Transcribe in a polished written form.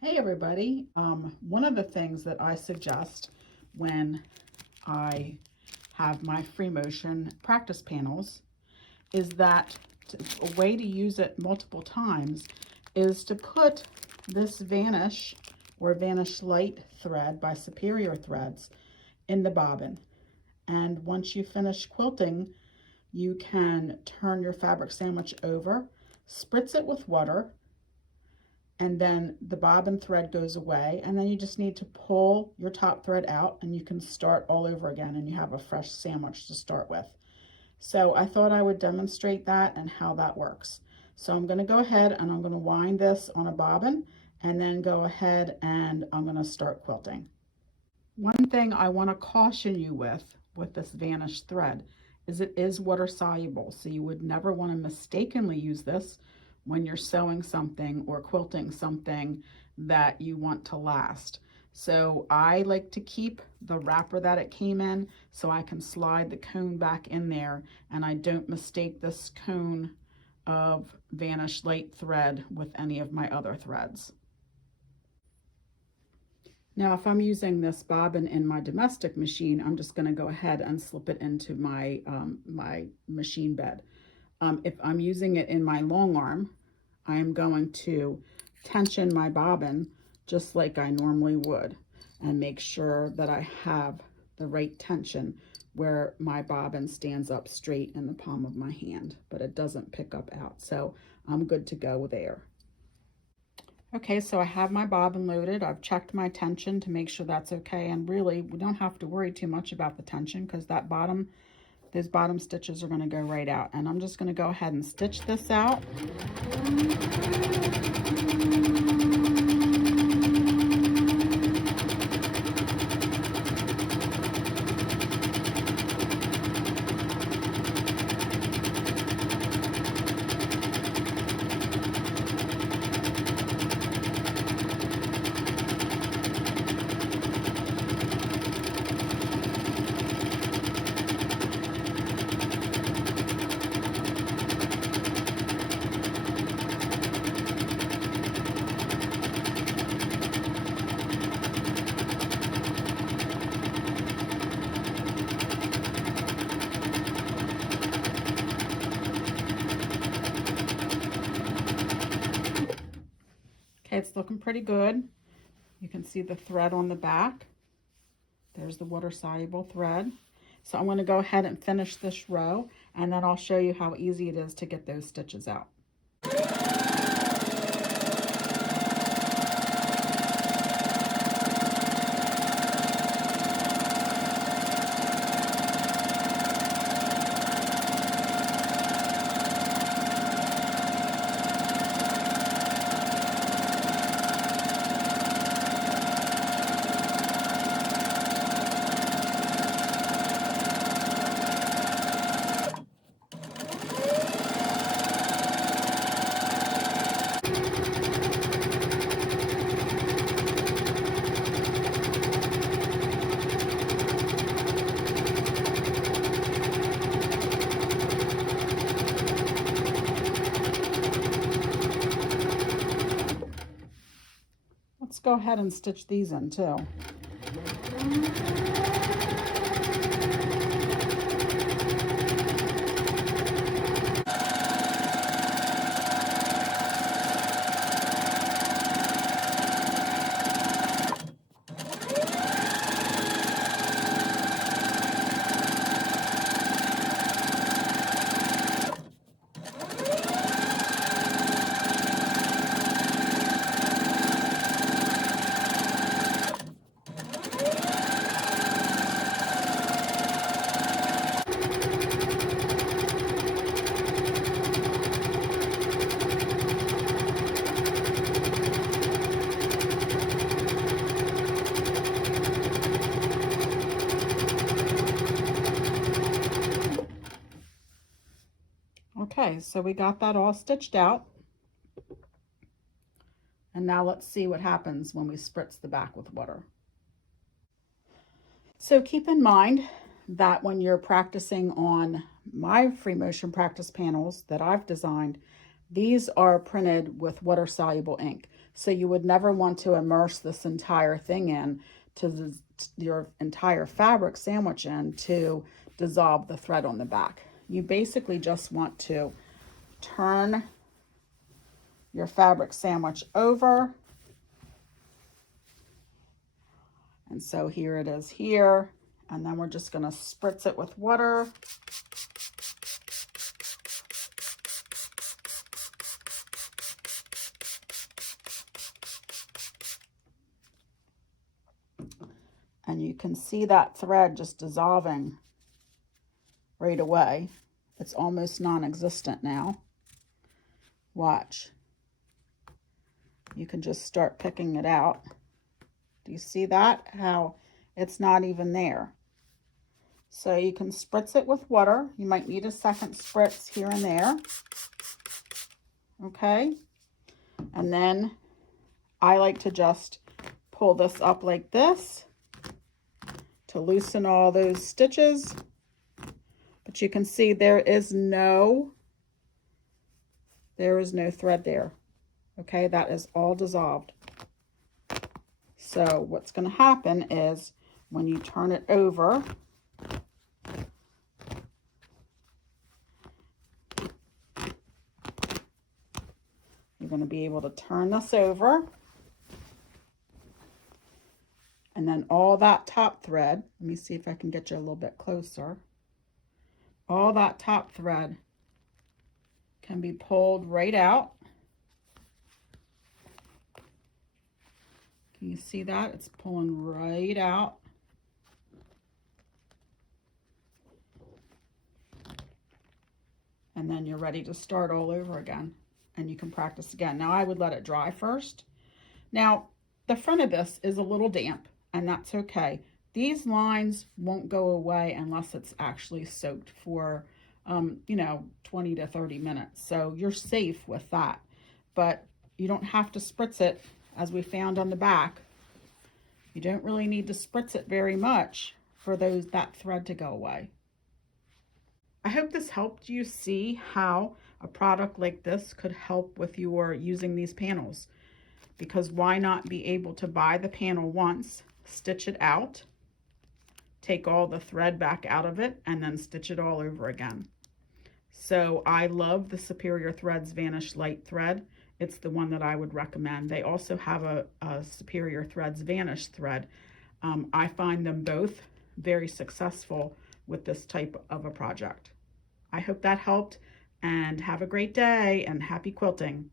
Hey everybody, one of the things that I suggest when I have my free motion practice panels is that a way to use it multiple times is to put this Vanish or Vanish Lite thread by Superior Threads in the bobbin. And once you finish quilting, you can turn your fabric sandwich over, spritz it with water, and then the bobbin thread goes away, and then you just need to pull your top thread out and you can start all over again and you have a fresh sandwich to start with. So I thought I would demonstrate that and how that works. So I'm going to go ahead and I'm going to wind this on a bobbin and then go ahead and I'm going to start quilting. One thing I want to caution you with this Vanish thread is it is water soluble, so you would never want to mistakenly use this when you're sewing something or quilting something that you want to last. So I like to keep the wrapper that it came in so I can slide the cone back in there and I don't mistake this cone of Vanish Lite thread with any of my other threads. Now, if I'm using this bobbin in my domestic machine, I'm just going to go ahead and slip it into my my machine bed. If I'm using it in my long arm, I'm going to tension my bobbin just like I normally would and make sure that I have the right tension where my bobbin stands up straight in the palm of my hand, but it doesn't pick up out. So I'm good to go there. Okay, so I have my bobbin loaded. I've checked my tension to make sure that's okay. And really, we don't have to worry too much about the tension because those bottom stitches are going to go right out. And I'm just going to go ahead and stitch this out. Okay, it's looking pretty good. You can see the thread on the back. There's the water-soluble thread. So I'm going to go ahead and finish this row, and then I'll show you how easy it is to get those stitches out. Let's go ahead and stitch these in too. Okay, so we got that all stitched out. And now let's see what happens when we spritz the back with water. So keep in mind that when you're practicing on my free motion practice panels that I've designed, These are printed with water-soluble ink, so you would never want to immerse this entire thing in to your entire fabric sandwich in to dissolve the thread on the back. You basically just want to turn your fabric sandwich over. And so here it is here. And then we're just going to spritz it with water. And you can see that thread just dissolving right away. It's almost non-existent now. Watch. You can just start picking it out. Do you see that? How it's not even there. So you can spritz it with water. You might need a second spritz here and there. Okay. And then I like to just pull this up like this to loosen all those stitches. But you can see there is no thread there. Okay, that is all dissolved. So what's going to happen is when you turn it over, you're going to be able to turn this over. And then all that top thread, let me see if I can get you a little bit closer. All that top thread can be pulled right out. Can you see that? It's pulling right out. And then you're ready to start all over again. And you can practice again. Now I would let it dry first. Now the front of this is a little damp, and that's okay. These lines won't go away unless it's actually soaked for, 20 to 30 minutes. So you're safe with that. But you don't have to spritz it, as we found on the back. You don't really need to spritz it very much for that thread to go away. I hope this helped you see how a product like this could help with your using these panels. Because why not be able to buy the panel once, stitch it out, take all the thread back out of it, and then stitch it all over again. So I love the Superior Threads Vanish Lite thread. It's the one that I would recommend. They also have a Superior Threads Vanish thread. I find them both very successful with this type of a project. I hope that helped, and have a great day and happy quilting.